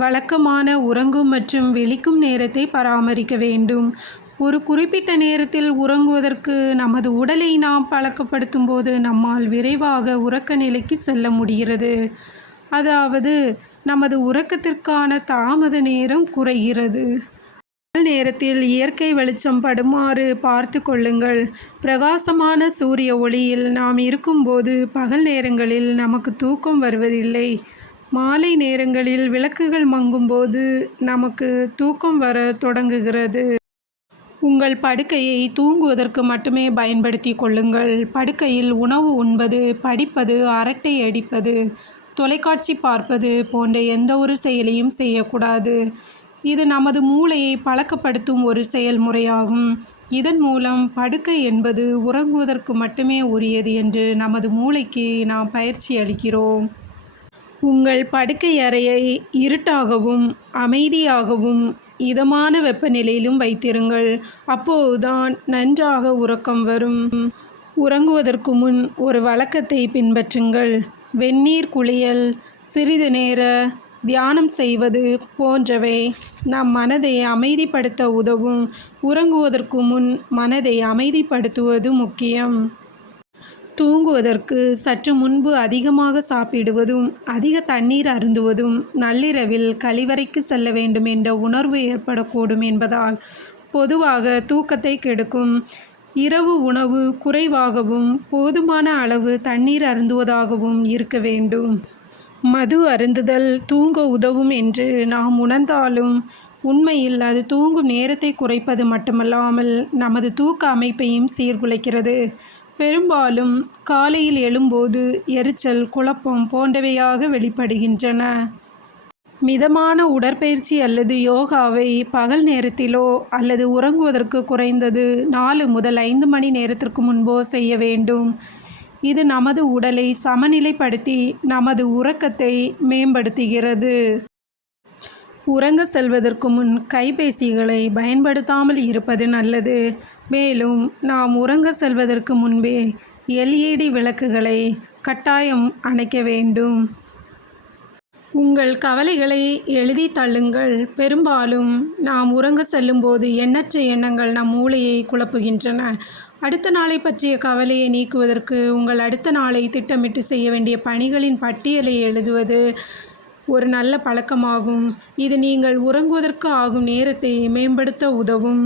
வழக்கமான உறங்கும் மற்றும் விழிக்கும் நேரத்தை பராமரிக்க வேண்டும். ஒரு குறிப்பிட்ட நேரத்தில் உறங்குவதற்கு நமது உடலை நாம் பழக்கப்படுத்தும் போது நம்மால் விரைவாக உறக்க நிலைக்கு செல்ல முடிகிறது. அதாவது நமது உறக்கத்திற்கான தாமத நேரம் குறைகிறது. பகல் நேரத்தில் இயற்கை வெளிச்சம் படுமாறு பார்த்து கொள்ளுங்கள். பிரகாசமான சூரிய ஒளியில் நாம் இருக்கும்போது பகல் நேரங்களில் நமக்கு தூக்கம் வருவதில்லை. மாலை நேரங்களில் விளக்குகள் மங்கும்போது நமக்கு தூக்கம் வர தொடங்குகிறது. உங்கள் படுக்கையை தூங்குவதற்கு மட்டுமே பயன்படுத்தி கொள்ளுங்கள். படுக்கையில் உணவு உண்பது, படிப்பது, அரட்டை அடிப்பது, தொலைக்காட்சி பார்ப்பது போன்ற எந்த ஒரு செயலையும் செய்யக்கூடாது. இது நமது மூளையை பழக்கப்படுத்தும் ஒரு செயல்முறையாகும். இதன் மூலம் படுக்கை என்பது உறங்குவதற்கு மட்டுமே உரியது என்று நமது மூளைக்கு நாம் பயிற்சி அளிக்கிறோம். உங்கள் படுக்கை அறையை இருட்டாகவும் அமைதியாகவும் இதமான வெப்பநிலையிலும் வைத்திருங்கள். அப்போதுதான் நன்றாக உறக்கம் வரும். உறங்குவதற்கு முன் ஒரு வழக்கத்தை பின்பற்றுங்கள். வெந்நீர் குளியல், சிறிது நேர தியானம் செய்வது போன்றவை நம் மனதை அமைதிப்படுத்த உதவும். உறங்குவதற்கு முன் மனதை அமைதிப்படுத்துவது முக்கியம். தூங்குவதற்கு சற்று முன்பு அதிகமாக சாப்பிடுவதும் அதிக தண்ணீர் அருந்துவதும் நள்ளிரவில் கழிவறைக்கு செல்ல வேண்டும் என்ற உணர்வு ஏற்படக்கூடும் என்பதால் பொதுவாக தூக்கத்தை கெடுக்கும். இரவு உணவு குறைவாகவும் போதுமான அளவு தண்ணீர் அருந்துவதாகவும் இருக்க வேண்டும். மது அருந்துதல் தூங்க உதவும் என்று நாம் உணர்ந்தாலும் உண்மையில் அது தூங்கும் நேரத்தை குறைப்பது மட்டுமல்லாமல் நமது தூக்க அமைப்பையும் சீர்குலைக்கிறது. பெரும்பாலும் காலையில் எழும்போது எரிச்சல், குழப்பம் போன்றவையாக வெளிப்படுகின்றன. மிதமான உடற்பயிற்சி அல்லது யோகாவை பகல் நேரத்திலோ அல்லது உறங்குவதற்கு குறைந்தது 4 முதல் 5 மணி நேரத்திற்கு முன்போ செய்ய வேண்டும். இது நமது உடலை சமநிலைப்படுத்தி நமது உறக்கத்தை மேம்படுத்துகிறது. உறங்க செல்வதற்கு முன் கைபேசிகளை பயன்படுத்தாமல் இருப்பது நல்லது. மேலும் நாம் உறங்க செல்வதற்கு முன்பே LED விளக்குகளை கட்டாயம் அணைக்க வேண்டும். உங்கள் கவலைகளை எழுதி தள்ளுங்கள். பெரும்பாலும் நாம் உறங்க செல்லும்போது எண்ணற்ற எண்ணங்கள் நம் மூளையை குழப்புகின்றன. அடுத்த நாளை பற்றிய கவலையை நீக்குவதற்கு உங்கள் அடுத்த நாளை திட்டமிட்டு செய்ய வேண்டிய பணிகளின் பட்டியலை எழுதுவது ஒரு நல்ல பழக்கமாகும். இது நீங்கள் உறங்குவதற்கு ஆகும் நேரத்தை மேம்படுத்த உதவும்.